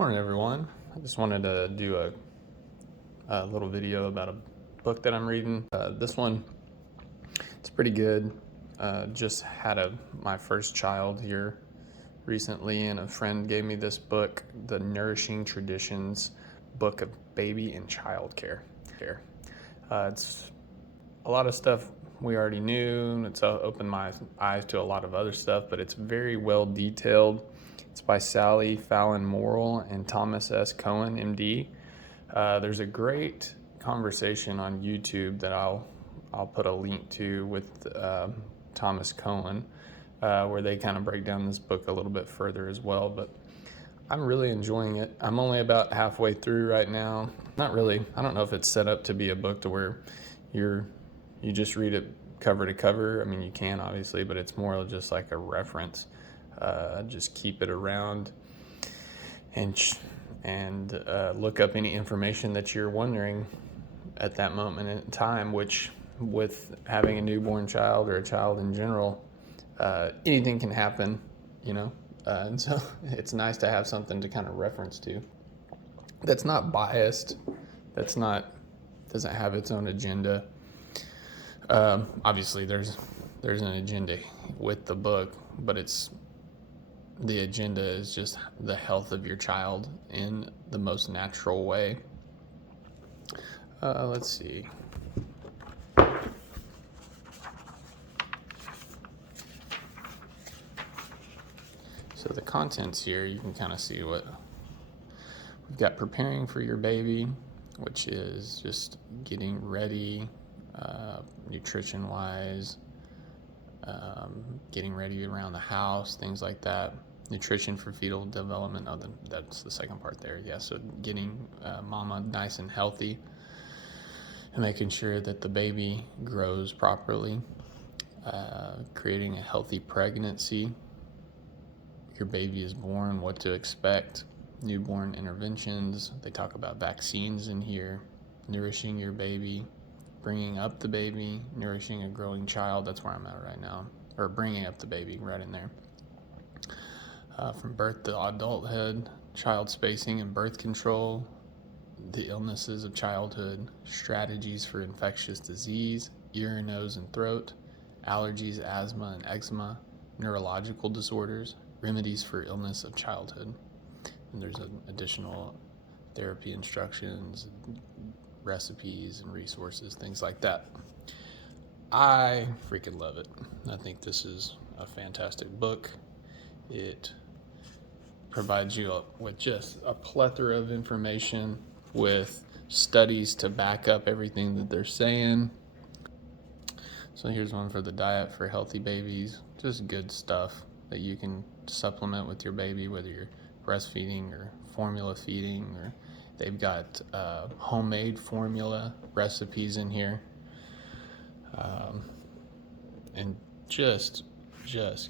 Morning, everyone. I just wanted to do a little video about a book that I'm reading. This one, it's pretty good. Just had my first child here recently, and a friend gave me this book, the Nourishing Traditions Book of Baby and Child Care. It's a lot of stuff we already knew, and it's opened my eyes to a lot of other stuff, but it's very well detailed. It's by Sally Fallon Morrill and Thomas S. Cohen, MD. There's a great conversation on YouTube that I'll put a link to with Thomas Cohen, where they kind of break down this book a little bit further as well. But I'm really enjoying it. I'm only about halfway through right now. Not really. I don't know if it's set up to be a book to where you just read it cover to cover. I mean, you can obviously, but it's more just like a reference. Just keep it around and look up any information that you're wondering at that moment in time, which with having a newborn child or a child in general, anything can happen, and so it's nice to have something to kind of reference to that's not biased, doesn't have its own agenda. Obviously there's an agenda with the book, but the agenda is just the health of your child in the most natural way. Let's see. So the contents here, you can kind of see what we've got. Preparing for your baby, which is just getting ready, nutrition-wise, getting ready around the house, things like that. Nutrition for fetal development. That's the second part there. Yeah, so getting mama nice and healthy and making sure that the baby grows properly. Creating a healthy pregnancy. Your baby is born, what to expect. Newborn interventions. They talk about vaccines in here. Nourishing your baby. Bringing up the baby. Nourishing a growing child. That's where I'm at right now. Or bringing up the baby, right in there. From birth to adulthood, child spacing and birth control, the illnesses of childhood, strategies for infectious disease, ear, nose, and throat, allergies, asthma, and eczema, neurological disorders, remedies for illness of childhood. And there's additional therapy instructions, recipes, and resources, things like that. I freaking love it. I think this is a fantastic book. It provides you with just a plethora of information with studies to back up everything that they're saying. So here's one for the diet for healthy babies. Just good stuff that you can supplement with your baby, whether you're breastfeeding or formula feeding, or they've got homemade formula recipes in here. And just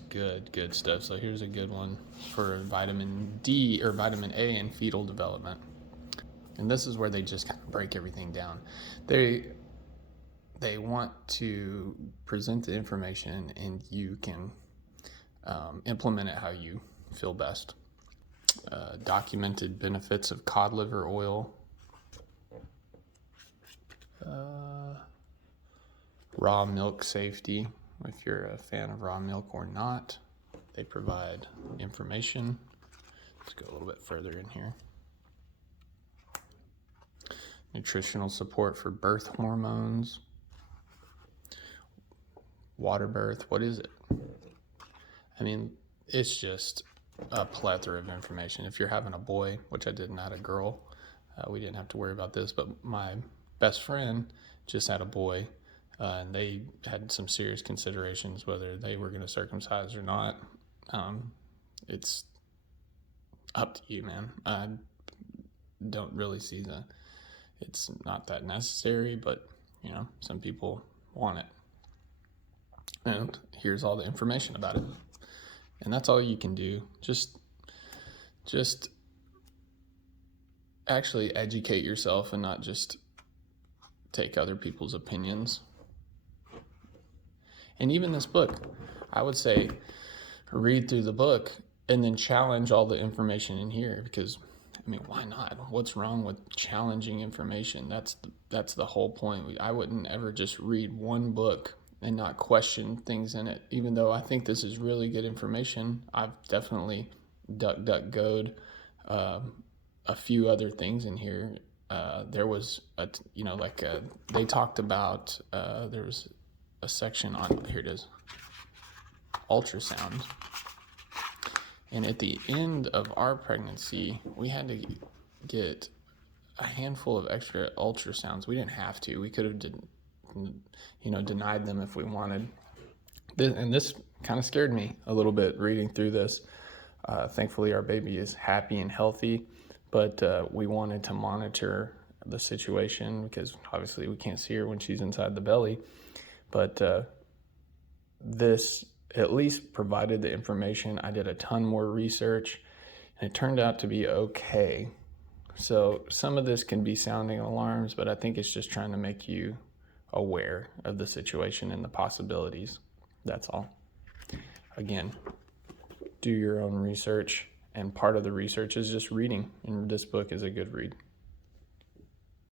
good stuff. So here's a good one for vitamin D or vitamin A and fetal development. And this is where they just kind of break everything down. They want to present the information and you can implement it how you feel best. Documented benefits of cod liver oil. Raw milk safety, if you're a fan of raw milk or not. They provide information. Let's go a little bit further in here. Nutritional support for birth hormones. Water birth, what is it? I mean, it's just a plethora of information. If you're having a boy, which I didn't, had a girl, we didn't have to worry about this, but my best friend just had a boy. And they had some serious considerations whether they were going to circumcise or not. It's up to you, man. I don't really see it's not that necessary, but some people want it. And here's all the information about it. And that's all you can do. Just actually educate yourself and not just take other people's opinions. And even this book, I would say read through the book and then challenge all the information in here, because mean, why not? What's wrong with challenging information? That's the whole point. I wouldn't ever just read one book and not question things in it. Even though I think this is really good information, I've definitely duck-duck-go'd a few other things in here. There was they talked about there was a section on, here it is, ultrasound. And at the end of our pregnancy, we had to get a handful of extra ultrasounds. We didn't have to. We could have denied them if we wanted. And this kind of scared me a little bit reading through this. Thankfully, our baby is happy and healthy, but we wanted to monitor the situation because obviously we can't see her when she's inside the belly. But this at least provided the information. I did a ton more research, and it turned out to be okay. So some of this can be sounding alarms, but I think it's just trying to make you aware of the situation and the possibilities. That's all. Again, do your own research, and part of the research is just reading, and this book is a good read.